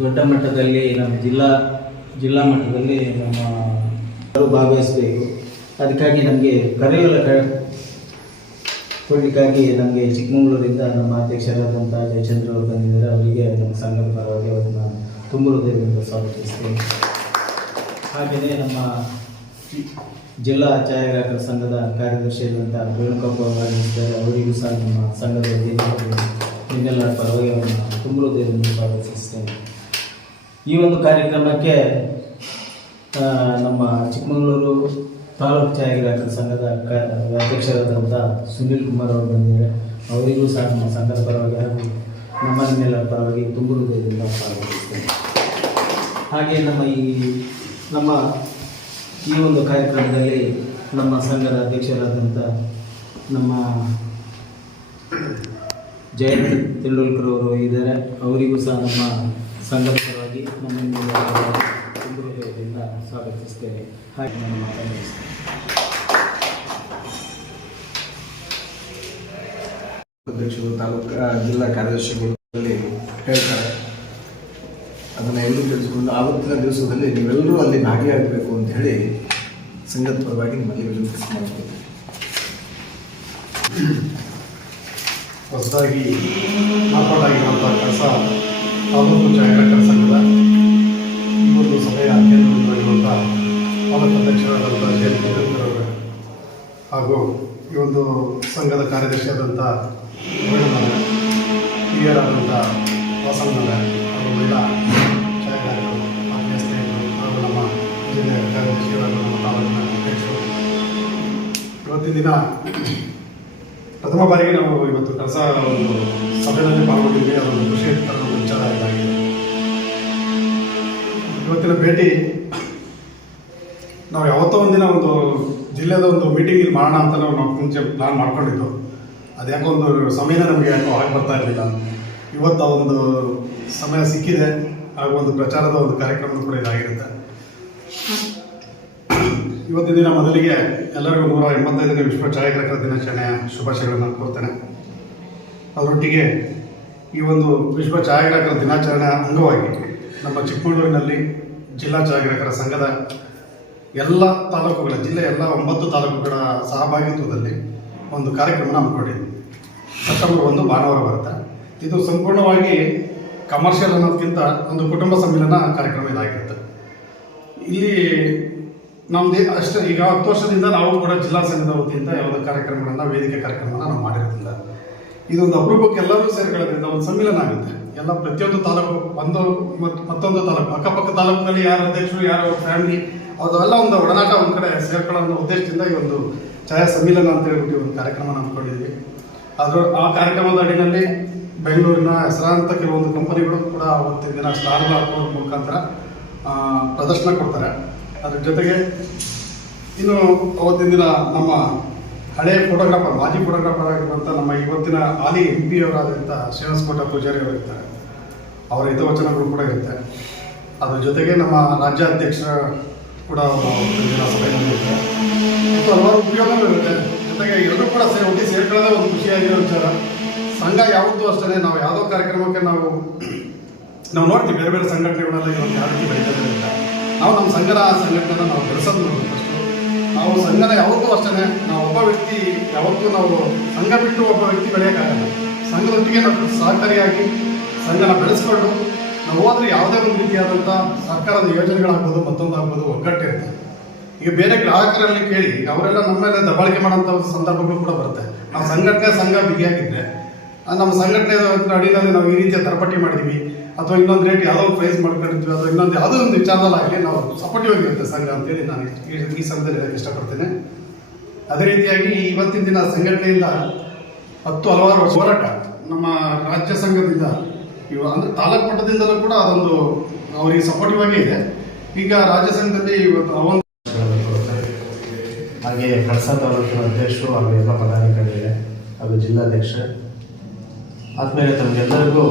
ದೊಡ್ಡ ಮಟ್ಟದಲ್ಲಿ ನಮ್ಮ ಜಿಲ್ಲಾ ಜಿಲ್ಲಾ ಮಟ್ಟದಲ್ಲಿ ನಮ್ಮ ಭಾಗವಹಿಸಬೇಕು. ಅದಕ್ಕಾಗಿ ನಮಗೆ ಕರೆಯುವ ಕೊಡಲಿಕ್ಕಾಗಿ ನಮಗೆ ಚಿಕ್ಕಮಗಳೂರಿಂದ ನಮ್ಮ ಅಧ್ಯಕ್ಷರಾದಂಥ ಜಯಚಂದ್ರ ಅವರು ಬಂದಿದ್ದಾರೆ. ಅವರಿಗೆ ನಮ್ಮ ಸಂಘದ ಪರವಾಗಿ ಅವರನ್ನು ತುಂಬ ಸ್ವಾಗತಿಸ್ತೇನೆ. ಹಾಗೆಯೇ ನಮ್ಮ ಜಿಲ್ಲಾ ಛಾಯಾಗ್ರಾಹಕರ ಸಂಘದ ಕಾರ್ಯದರ್ಶಿ ಇರುವಂಥ ವೇಣುಕಪ್ಪ ಅವರಿದ್ದಾರೆ ಅವರಿಗೂ ಸಹ ನಮ್ಮ ಸಂಘದ ನಿಮ್ಮೆಲ್ಲರ ಪರವಾಗಿ ಅವರನ್ನು ತುಂಬ ಸ್ವಾಗತಿಸ್ತೇನೆ. ಈ ಒಂದು ಕಾರ್ಯಕ್ರಮಕ್ಕೆ ನಮ್ಮ ಚಿಕ್ಕಮಗಳೂರು ತಾಲೂಕು ಛಾಯಾಗ್ರಾಹಕರ ಸಂಘದ ಅಧ್ಯಕ್ಷರಾದಂಥ ಸುನೀಲ್ ಕುಮಾರ್ ಅವರು ಬಂದಿದ್ದಾರೆ. ಅವರಿಗೂ ಸಹ ನಮ್ಮ ಸಂಘದ ಪರವಾಗಿ ಹಾಗೂ ನಮ್ಮ ನಿಮ್ಮೆಲ್ಲರ ಪರವಾಗಿ ತುಂಬ ಹೃದಯದಿಂದ ಹಾಗೆ ನಮ್ಮ ಈ ನಮ್ಮ ಈ ಒಂದು ಕಾರ್ಯಕ್ರಮದಲ್ಲಿ ನಮ್ಮ ಸಂಘದ ಅಧ್ಯಕ್ಷರಾದಂಥ ನಮ್ಮ ಜಯಂತ್ ತೆಂಡೂಲ್ಕರ್ ಅವರು ಇದ್ದಾರೆ. ಅವರಿಗೂ ಸಹ ನಮ್ಮ ಸಂಘದ ಪರವಾಗಿ ನಮ್ಮ ನಿಮ್ಮೆಲ್ಲರ ಹೃದಯದಿಂದ ಸ್ವಾಗತಿಸ್ತೇನೆ ಹಾಗೆ ನನ್ನ ಮಾತನ್ನು ಅಧ್ಯಕ್ಷರು ತಾಲೂಕು ಜಿಲ್ಲಾ ಕಾರ್ಯದರ್ಶಿಗಳು ಅಲ್ಲಿ ಹೇಳ್ತಾರೆ. ಅದನ್ನು ಎಲ್ಲರೂ ತಿಳಿಸಿಕೊಂಡು ಆವತ್ತಿನ ದಿವಸದಲ್ಲಿ ನೀವೆಲ್ಲರೂ ಅಲ್ಲಿ ಭಾಗಿಯಾಗಬೇಕು ಅಂತ ಹೇಳಿ ಸಂಗತ್ ಪರವಾಗಿ ನಿಮ್ಮಲ್ಲಿ ವಿನಂತಿ ಮಾಡ್ತೀನಿ ಹೊಸದಾಗಿ ಮಾರ್ಪಾಡಾಗಿರುವಂಥ ಕೆಲಸ ತಾಲೂಕು ಜಾಹೀರಾತ ಸಂಘದ ಅಧ್ಯಕ್ಷರಾದಂಥ ಜಯಂತ್ ಹಾಗೂ ಈ ಒಂದು ಸಂಘದ ಕಾರ್ಯದರ್ಶಿಯಾದಂಥ ಆದಂಥ ಹಿರಿಯರಾದಂಥ ವಾಸವನಲ್ಲ ಹಾಗೂ ಮಹಿಳಾ ಛಾಯಾಗ್ರಾಹಕರು ಆತ್ಮೀಯ ಸ್ನೇಹಿತರು ಹಾಗೂ ನಮ್ಮ ಜಿಲ್ಲೆಯ ಕಾರ್ಯದರ್ಶಿಗಳಾದ ನಮ್ಮ ತಾಲೂಕಿನ ಅಧ್ಯಕ್ಷರು. ಇವತ್ತಿನ ದಿನ ಪ್ರಥಮ ಬಾರಿಗೆ ನಾವು ಇವತ್ತು ಕೆಲಸ ಒಂದು ಸಭೆಯಲ್ಲಿ ಪಾಲ್ಗೊಂಡಿದ್ವಿ. ಅದೊಂದು ಖುಷಿ ವಿಚಾರ ಇದಾಗಿದೆ. ಇವತ್ತಿನ ಭೇಟಿ ನಾವು ಯಾವತ್ತೋ ಒಂದಿನ ಒಂದು ಜಿಲ್ಲೆದ ಒಂದು ಮೀಟಿಂಗ್ ಇಲ್ಲಿ ಮಾಡೋಣ ಅಂತ ನಾವು ನಾವು ಮುಂಚೆ ಪ್ಲಾನ್ ಮಾಡ್ಕೊಂಡಿದ್ದು. ಅದ್ಯಾಕೋ ಒಂದು ಸಮಯನೇ ನಮಗೆ ಯಾಕೋ ಆಗಿ ಬರ್ತಾ ಇರಲಿಲ್ಲ. ಇವತ್ತು ಆ ಒಂದು ಸಮಯ ಸಿಕ್ಕಿದೆ. ಹಾಗೂ ಒಂದು ಪ್ರಚಾರದ ಒಂದು ಕಾರ್ಯಕ್ರಮ ಕೂಡ ಇದಾಗಿರುತ್ತೆ. ಇವತ್ತಿನ ದಿನ ಮೊದಲಿಗೆ ಎಲ್ಲರಿಗೂ ನೂರ ಎಂಬತ್ತೈದನೇ ವಿಶ್ವ ಛಾಯಾಗ್ರಾಹಕರ ದಿನಾಚರಣೆಯ ಶುಭಾಶಯಗಳನ್ನು ಕೋರ್ತೇನೆ. ಅದರೊಟ್ಟಿಗೆ ಈ ಒಂದು ವಿಶ್ವ ಛಾಯಾಗ್ರಾಹಕರ ದಿನಾಚರಣೆಯ ಅಂಗವಾಗಿ ನಮ್ಮ ಚಿಕ್ಕಮಗಳೂರಿನಲ್ಲಿ ಜಿಲ್ಲಾ ಛಾಯಾಗ್ರಾಹಕರ ಸಂಘದ ಎಲ್ಲ ತಾಲೂಕುಗಳ ಜಿಲ್ಲೆ ಎಲ್ಲ ಒಂಬತ್ತು ತಾಲೂಕುಗಳ ಸಹಭಾಗಿತ್ವದಲ್ಲಿ ಒಂದು ಕಾರ್ಯಕ್ರಮ ಹಮ್ಮಿಕೊಂಡಿದ್ವಿ ಸೆಪ್ಟೆಂಬರ್ ಒಂದು ಭಾನುವಾರ ಬರುತ್ತೆ ಇದು ಸಂಪೂರ್ಣವಾಗಿ ಕಮರ್ಷಿಯಲ್ ಅನ್ನೋದಕ್ಕಿಂತ ಒಂದು ಕುಟುಂಬ ಸಮ್ಮಿಲನ ಕಾರ್ಯಕ್ರಮ ಇದಾಗಿರುತ್ತೆ. ಇಲ್ಲಿ ನಮ್ದು ಅಷ್ಟೇ, ಈಗ ಹತ್ತು ವರ್ಷದಿಂದ ನಾವು ಕೂಡ ಜಿಲ್ಲಾ ಸಂಘದ ವತಿಯಿಂದ ಯಾವುದೇ ಕಾರ್ಯಕ್ರಮಗಳನ್ನು, ವೇದಿಕೆ ಕಾರ್ಯಕ್ರಮವನ್ನು ನಾವು ಮಾಡಿರೋದಿಲ್ಲ ಇದೊಂದು ಅಪರೂಪಕ್ಕೆ ಎಲ್ಲರೂ ಸೇರ್ಕೊಳ್ಳೋದ್ರಿಂದ ಒಂದು ಸಮ್ಮಿಲನ ಆಗುತ್ತೆ. ಎಲ್ಲ ಪ್ರತಿಯೊಂದು ತಾಲೂಕು, ಒಂದು ಮತ್ತು ಮತ್ತೊಂದು ತಾಲೂಕು, ಅಕ್ಕಪಕ್ಕ ತಾಲೂಕಿನಲ್ಲಿ ಯಾರು ಅಧ್ಯಕ್ಷರು, ಯಾರು ಫ್ಯಾಮಿಲಿ ಅದೆಲ್ಲ ಒಂದು ಒಡನಾಟ ಒಂದು ಕಡೆ ಸೇರ್ಕೊಳ್ಳೋ ಉದ್ದೇಶದಿಂದ ಈ ಒಂದು ಛಾಯಾ ಸಮ್ಮಿಲನ ಅಂತ ಹೇಳ್ಬಿಟ್ಟು ಒಂದು ಕಾರ್ಯಕ್ರಮ ಹಮ್ಮಿಕೊಂಡಿದ್ವಿ ಅದ್ರ ಆ ಕಾರ್ಯಕ್ರಮದ ಅಡಿನಲ್ಲಿ ಬೆಂಗಳೂರಿನ ಹೆಸರಾಂತ ಕೆಲವೊಂದು ಕಂಪನಿಗಳು ಕೂಡ ಅವತ್ತಿನ ದಿನ ಸ್ಟಾರ್ ಹಾಕೋದ್ರ ಮುಖಾಂತರ ಪ್ರದರ್ಶನ ಕೊಡ್ತಾರೆ. ಅದ್ರ ಜೊತೆಗೆ ಇನ್ನು ಅವತ್ತಿನ ದಿನ ನಮ್ಮ ಹಳೆ ಫೋಟೋಗ್ರಾಫರ್ ಮಾಜಿ ಫೋಟೋಗ್ರಾಫರ್ ಆಗಿರುವಂಥ ನಮ್ಮ ಇವತ್ತಿನ ಹಾಲಿ ಎಂ ಪಿ ಅವರಾದಂಥ ಶ್ರೀನಿವಾಸ ಪೂಜಾರಿ ಅವರು ಇರ್ತಾರೆ ಅವರ ಹಿತವಚನಗಳು ಕೂಡ ಇರುತ್ತೆ. ಅದ್ರ ಜೊತೆಗೆ ನಮ್ಮ ರಾಜ್ಯಾಧ್ಯಕ್ಷರ ಕೂಡ ಸಭೆಯಲ್ಲಿ ಮತ್ತು ಹಲವಾರು ಉಪಯೋಗಗಳು ಇರುತ್ತೆ. ಜೊತೆಗೆ ಎಲ್ಲರೂ ಕೂಡ ಸೇ ಒಟ್ಟಿಗೆ ಸೇರ್ಕೊಳ್ಳೋದೇ ಒಂದು ಖುಷಿಯಾಗಿರೋ ವಿಚಾರ. ಸಂಘ ಯಾವತ್ತೂ ಅಷ್ಟೇ ನಾವು ಯಾವುದೋ ಕಾರ್ಯಕ್ರಮಕ್ಕೆ ನಾವು ನಾವು ನೋಡ್ತೀವಿ. ಬೇರೆ ಬೇರೆ ಸಂಘಟನೆಗಳೆಲ್ಲ ಇವಾಗ ಯಾವ ರೀತಿ ಬೆಳೀತದೆ ನಾವು ನಮ್ಮ ಸಂಘದ ಸಂಘಟನೆನ ನಾವು ಬೆಳೆಸೋದು ನಾವು ಸಂಘದ ಯಾವತ್ತೂ ಅಷ್ಟೇ ನಾವು ಒಬ್ಬ ವ್ಯಕ್ತಿ ಯಾವತ್ತೂ ನಾವು ಸಂಘ ಬಿಟ್ಟು ಒಬ್ಬ ವ್ಯಕ್ತಿ ಬೆಳೆಯೋಕ್ಕಾಗಲ್ಲ. ಸಂಘದೊಟ್ಟಿಗೆ ನಾವು ಸಹಕಾರಿಯಾಗಿ ಸಂಘನ ಬೆಳೆಸ್ಕೊಂಡು ನಾವು ಹೋದ್ರೆ ಯಾವುದೇ ಒಂದು ರೀತಿಯಾದಂಥ ಸರ್ಕಾರದ ಯೋಜನೆಗಳಾಗ್ಬೋದು ಮತ್ತೊಂದು ಆಗ್ಬೋದು ಅಂತ. ಈಗ ಬೇರೆ ಗ್ರಾಹಕರಲ್ಲಿ ಕೇಳಿ ಅವರೆಲ್ಲ ನಮ್ಮ ಮೇಲೆ ದಬ್ಬಾಳಿಕೆ ಮಾಡೋಂಥ ಸಂದರ್ಭಗಳು ಕೂಡ ಬರುತ್ತೆ. ನಾವು ಸಂಘಟನೆ ಸಂಘ ಬಿಗಿಯಾಗಿದ್ದರೆ ನಮ್ಮ ಸಂಘಟನೆ ಅಡಿಯಲ್ಲಿ ನಾವು ಈ ರೀತಿಯ ತರಪಟ್ಟಿ ಮಾಡಿದ್ವಿ, ಅಥವಾ ಇನ್ನೊಂದು ರೇಟ್ ಯಾವುದೋ ಪ್ರೈಸ್ ಮಾಡ್ಕೊಂಡಿದ್ವಿ, ಅಥವಾ ಇನ್ನೊಂದು ಯಾವುದೋ ಒಂದು ವಿಚಾರದಲ್ಲಾಗಲಿ ನಾವು ಸಪೋರ್ಟಿವ್ ಆಗಿರುತ್ತೆ ಸಂಘ ಅಂತೇಳಿ ನಾನು ಈ ಸಂಘದಲ್ಲಿ ಹೇಳಕ್ಕೆ ಇಷ್ಟಪಡ್ತೇನೆ. ಅದೇ ರೀತಿಯಾಗಿ ಇವತ್ತಿನ ದಿನ ಸಂಘಟನೆಯಿಂದ ಹತ್ತು ಹಲವಾರು ಹೋರಾಟ ನಮ್ಮ ರಾಜ್ಯ ಸಂಘದಿಂದ ಇವ ಅಂದ್ರೆ ತಾಲೂಕು ಮಟ್ಟದಿಂದಲೂ ಕೂಡ ಅದೊಂದು ಅವರಿಗೆ ಸಪೋರ್ಟಿವ್ ಆಗಿ ಇದೆ. ಈಗ ರಾಜ್ಯ ಸಂಘದಲ್ಲಿ ಇವತ್ತು ಅವೊಂದು ಹಾಗೆ ಕಳಸ ತಾಲೂಕಿನ ಅಧ್ಯಕ್ಷರು ಹಾಗೂ ಎಲ್ಲ ಪದಾಧಿಕಾರಿಗಳೇ ಹಾಗೂ ಜಿಲ್ಲಾಧ್ಯಕ್ಷ. ಆದಮೇಲೆ ತಮಗೆಲ್ಲರಿಗೂ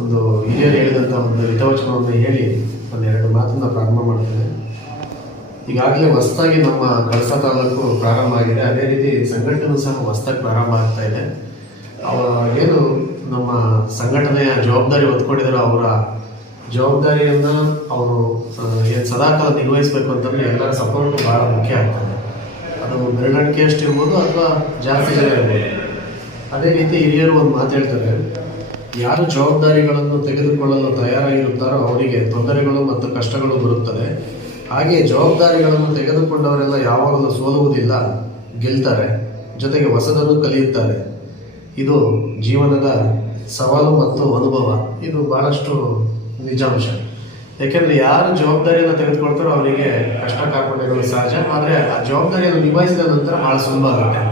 ಒಂದು ಹಿರಿಯರು ಹೇಳಿದಂಥ ಒಂದು ಹಿತವಚನವನ್ನು ಹೇಳಿ ಒಂದೆರಡು ಮಾತನ್ನು ಪ್ರಾರಂಭ ಮಾಡ್ತೇನೆ. ಈಗಾಗಲೇ ಹೊಸದಾಗಿ ನಮ್ಮ ಕಳಸ ತಾಲೂಕು ಪ್ರಾರಂಭ ಆಗಿದೆ. ಅದೇ ರೀತಿ ಸಂಘಟನೆ ಸಹ ಹೊಸದಾಗಿ ಪ್ರಾರಂಭ ಆಗ್ತಾ ಇದೆ. ಏನು ನಮ್ಮ ಸಂಘಟನೆಯ ಜವಾಬ್ದಾರಿ ಹೊತ್ಕೊಂಡಿದ್ದಾರೆ, ಅವರ ಜವಾಬ್ದಾರಿಯನ್ನು ಅವರು ಏನು ಸದಾಕಾಲ ನಿರ್ವಹಿಸಬೇಕು ಅಂತಂದರೆ ಎಲ್ಲರ ಸಪೋರ್ಟು ಭಾಳ ಮುಖ್ಯ ಆಗ್ತದೆ. ಅದು ಬೆರಳಿಕೆಯಷ್ಟು ಇರ್ಬೋದು ಅಥವಾ ಜಾಸ್ತಿ ಜನ ಇರ್ಬೋದು. ಅದೇ ರೀತಿ ಹಿರಿಯರು ಒಂದು ಮಾತು ಯಾರು ಜವಾಬ್ದಾರಿಗಳನ್ನು ತೆಗೆದುಕೊಳ್ಳಲು ತಯಾರಾಗಿರುತ್ತಾರೋ ಅವರಿಗೆ ತೊಂದರೆಗಳು ಮತ್ತು ಕಷ್ಟಗಳು ಬರುತ್ತದೆ. ಹಾಗೆ ಜವಾಬ್ದಾರಿಗಳನ್ನು ತೆಗೆದುಕೊಂಡವರೆಲ್ಲ ಯಾವಾಗಲೂ ಸೋಲುವುದಿಲ್ಲ, ಗೆಲ್ತಾರೆ, ಜೊತೆಗೆ ಹೊಸದನ್ನು ಕಲಿಯುತ್ತಾರೆ. ಇದು ಜೀವನದ ಸವಾಲು ಮತ್ತು ಅನುಭವ, ಇದು ಬಹಳಷ್ಟು ನಿಜಾಂಶ ಯಾಕೆಂದರೆ ಯಾರು ಜವಾಬ್ದಾರಿಯನ್ನು ತೆಗೆದುಕೊಳ್ತಾರೋ ಅವರಿಗೆ ಕಷ್ಟ ಕಾರ್ಪಣ್ಯಗಳು ಸಹಜ, ಆದರೆ ಆ ಜವಾಬ್ದಾರಿಯನ್ನು ನಿಭಾಯಿಸಿದ ನಂತರ ಭಾಳ ಸುಲಭ ಆಗುತ್ತೆ.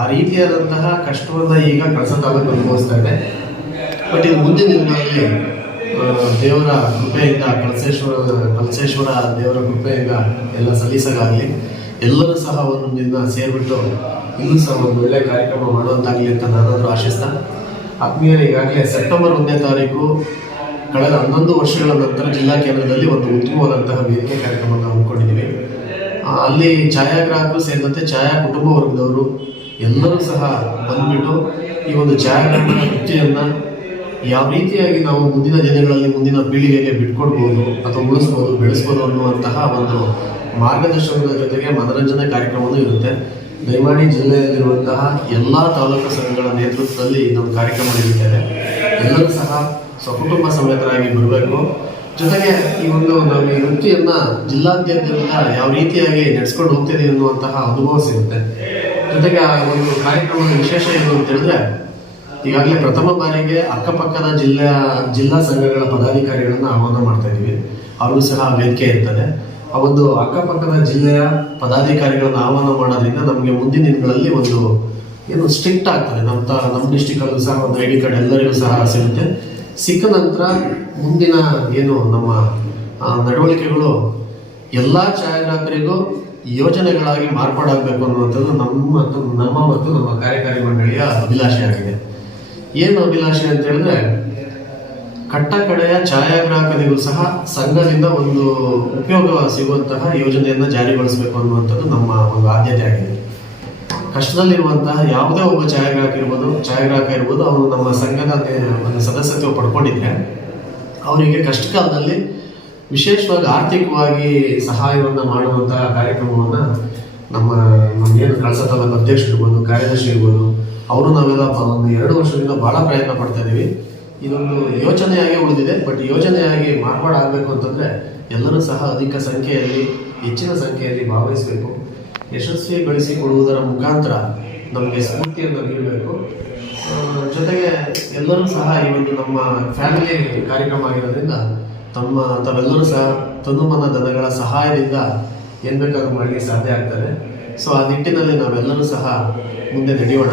ಆ ರೀತಿಯಾದಂತಹ ಕಷ್ಟವನ್ನು ಈಗ ಕಳಸ ತಾಲೂಕು ಅನುಭವಿಸ್ತಾ ಇದೆ. ಬಟ್ ಇದು ಮುಂದಿನ ದಿನಗಳಲ್ಲಿ ದೇವರ ಕೃಪೆಯಿಂದ, ಕಳಸೇಶ್ವರ ಕಳಸೇಶ್ವರ ದೇವರ ಕೃಪೆಯಿಂದ ಎಲ್ಲ ಸಲೀಸಾಗಲಿ ಎಲ್ಲರೂ ಸಹ ಒಂದು ದಿನ ಸೇರಿಬಿಟ್ಟು ಇನ್ನೂ ಸಹ ಒಂದು ಒಳ್ಳೆಯ ಕಾರ್ಯಕ್ರಮ ಮಾಡುವಂತಾಗಲಿ ಅಂತ ನಾನಾದರೂ ಆಶಿಸ್ತಾ ಆತ್ಮೀಯರೇ ಈಗಾಗಲೇ ಸೆಪ್ಟೆಂಬರ್ ಒಂದನೇ ತಾರೀಕು ಕಳೆದ ಹನ್ನೊಂದು ವರ್ಷಗಳ ನಂತರ ಜಿಲ್ಲಾ ಕೇಂದ್ರದಲ್ಲಿ ಒಂದು ಉತ್ತಮವಾದಂತಹ ವೇದಿಕೆ ಕಾರ್ಯಕ್ರಮವನ್ನು ಹಮ್ಮಿಕೊಂಡಿದ್ದೀವಿ. ಅಲ್ಲಿ ಛಾಯಾಗ್ರಾಹಕರು ಸೇರಿದಂತೆ ಛಾಯಾ ಕುಟುಂಬ ವರ್ಗದವರು ಎಲ್ಲರೂ ಸಹ ಬಂದ್ಬಿಟ್ಟು ಈ ಒಂದು ಛಾಯಾಗ್ರಹಣ ವೃತ್ತಿಯನ್ನು ಯಾವ ರೀತಿಯಾಗಿ ನಾವು ಮುಂದಿನ ದಿನಗಳಲ್ಲಿ ಮುಂದಿನ ಪೀಳಿಗೆಗೆ ಬಿಟ್ಕೊಡ್ಬೋದು, ಅಥವಾ ಉಳಿಸ್ಬೋದು, ಬೆಳೆಸ್ಬೋದು ಅನ್ನುವಂತಹ ಒಂದು ಮಾರ್ಗದರ್ಶನದ ಜೊತೆಗೆ ಮನರಂಜನೆ ಕಾರ್ಯಕ್ರಮವೂ ಇರುತ್ತೆ. ದಯಮಾಡಿ ಜಿಲ್ಲೆಯಲ್ಲಿರುವಂತಹ ಎಲ್ಲ ತಾಲೂಕು ಸಂಘಗಳ ನೇತೃತ್ವದಲ್ಲಿ ನಮ್ಮ ಕಾರ್ಯಕ್ರಮ ನಡೆಯುತ್ತೇವೆ ಎಲ್ಲರೂ ಸಹ ಸ್ವಕುಟುಂಬ ಸಮೇತರಾಗಿ ಬರಬೇಕು. ಜೊತೆಗೆ ಈ ಒಂದು ನಾವು ಈ ವೃತ್ತಿಯನ್ನ ಜಿಲ್ಲಾದ್ಯಂತ ಯಾವ ರೀತಿಯಾಗಿ ನಡೆಸ್ಕೊಂಡು ಹೋಗ್ತಿದೆ ಅನ್ನುವಂತಹ ಅನುಭವ ಸಿಗುತ್ತೆ. ಜೊತೆಗೆ ಆ ಒಂದು ಕಾರ್ಯಕ್ರಮದ ವಿಶೇಷ ಏನು ಅಂತ ಹೇಳಿದ್ರೆ, ಈಗಾಗಲೇ ಪ್ರಥಮ ಬಾರಿಗೆ ಅಕ್ಕಪಕ್ಕದ ಜಿಲ್ಲೆಯ ಜಿಲ್ಲಾ ಸಂಘಗಳ ಪದಾಧಿಕಾರಿಗಳನ್ನ ಆಹ್ವಾನ ಮಾಡ್ತಾ ಇದ್ದೀವಿ ಅವ್ರಿಗೂ ಸಹ ವೇದಿಕೆ ಇರ್ತದೆ. ಆ ಒಂದು ಅಕ್ಕಪಕ್ಕದ ಜಿಲ್ಲೆಯ ಪದಾಧಿಕಾರಿಗಳನ್ನ ಆಹ್ವಾನ ಮಾಡೋದ್ರಿಂದ ನಮಗೆ ಮುಂದಿನ ದಿನಗಳಲ್ಲಿ ಒಂದು ಏನು ಸ್ಟ್ರಿಕ್ಟ್ ಆಗ್ತದೆ. ನಮ್ಮ ತ ನಮ್ಮ ಡಿಸ್ಟಿಕಲ್ಲೂ ಸಹ ಒಂದು ಐ ಡಿ ಕಾರ್ಡ್ ಎಲ್ಲರಿಗೂ ಸಹ ಸಿಗುತ್ತೆ. ಸಿಕ್ಕ ನಂತರ ಮುಂದಿನ ಏನು ನಮ್ಮ ನಡವಳಿಕೆಗಳು ಎಲ್ಲ ಛಾಯಾಗ್ರಾಹಕರಿಗೂ ಯೋಜನೆಗಳಾಗಿ ಮಾರ್ಪಾಡಾಗಬೇಕು ಅನ್ನುವಂಥದ್ದು ನಮ್ಮ ಮತ್ತು ನಮ್ಮ ಮತ್ತು ನಮ್ಮ ಕಾರ್ಯಕಾರಿ ಮಂಡಳಿಯ ಅಭಿಲಾಷೆ ಆಗಿದೆ ಏನು ಅಭಿಲಾಷೆ ಅಂತ ಹೇಳಿದ್ರೆ ಕಟ್ಟ ಕಡೆಯ ಛಾಯಾಗ್ರಾಹಕರಿಗೂ ಸಹ ಸಂಘದಿಂದ ಒಂದು ಉಪಯೋಗ ಸಿಗುವಂತಹ ಯೋಜನೆಯನ್ನು ಜಾರಿಗೊಳಿಸಬೇಕು ಅನ್ನುವಂಥದ್ದು ನಮ್ಮ ಒಂದು ಆದ್ಯತೆ ಆಗಿದೆ. ಕಷ್ಟದಲ್ಲಿರುವಂತಹ ಯಾವುದೇ ಒಬ್ಬ ಛಾಯಾಗ್ರಾಹಕ ಇರ್ಬೋದು ಛಾಯಾಗ್ರಾಹಕ ಇರ್ಬೋದು ಅವರು ನಮ್ಮ ಸಂಘದ ಒಂದು ಸದಸ್ಯತ್ವ ಪಡ್ಕೊಂಡಿದ್ರೆ, ಅವರಿಗೆ ಕಷ್ಟ ಕಾಲದಲ್ಲಿ ವಿಶೇಷವಾಗಿ ಆರ್ಥಿಕವಾಗಿ ಸಹಾಯವನ್ನು ಮಾಡುವಂತಹ ಕಾರ್ಯಕ್ರಮವನ್ನು ನಮ್ಮ ಏನು ಕಳಸ ತಾಲೂಕು ಅಧ್ಯಕ್ಷರು ಇರ್ಬೋದು, ಕಾರ್ಯದರ್ಶಿ ಇರ್ಬೋದು, ಅವರು ನಾವೆಲ್ಲ ಒಂದು ಎರಡು ವರ್ಷದಿಂದ ಬಹಳ ಪ್ರಯತ್ನ ಪಡ್ತಾ ಇದ್ದೀವಿ ಇದೊಂದು ಯೋಚನೆಯಾಗಿ ಉಳಿದಿದೆ ಬಟ್ ಯೋಜನೆಯಾಗಿ ಮಾರ್ಪಾಡಾಗಬೇಕು ಅಂತಂದರೆ ಎಲ್ಲರೂ ಸಹ ಅಧಿಕ ಸಂಖ್ಯೆಯಲ್ಲಿ, ಹೆಚ್ಚಿನ ಸಂಖ್ಯೆಯಲ್ಲಿ ಭಾಗವಹಿಸಬೇಕು ಯಶಸ್ವಿಗೊಳಿಸಿಕೊಡುವುದರ ಮುಖಾಂತರ ನಮಗೆ ಸ್ಫೂರ್ತಿಯನ್ನು ನೀಡಬೇಕು. ಜೊತೆಗೆ ಎಲ್ಲರೂ ಸಹ ಈ ಒಂದು ನಮ್ಮ ಫ್ಯಾಮಿಲಿ ಕಾರ್ಯಕ್ರಮ ಆಗಿರೋದ್ರಿಂದ ತಮ್ಮ, ತಾವೆಲ್ಲರೂ ಸಹ ತನುಮನ ದನಗಳ ಸಹಾಯದಿಂದ ಏನು ಬೇಕಾದ್ರೂ ಮಾಡಲಿಕ್ಕೆ ಸಾಧ್ಯ ಆಗ್ತದೆ. ಸೊ ಆ ನಿಟ್ಟಿನಲ್ಲಿ ನಾವೆಲ್ಲರೂ ಸಹ ಮುಂದೆ ನಡೆಯೋಣ.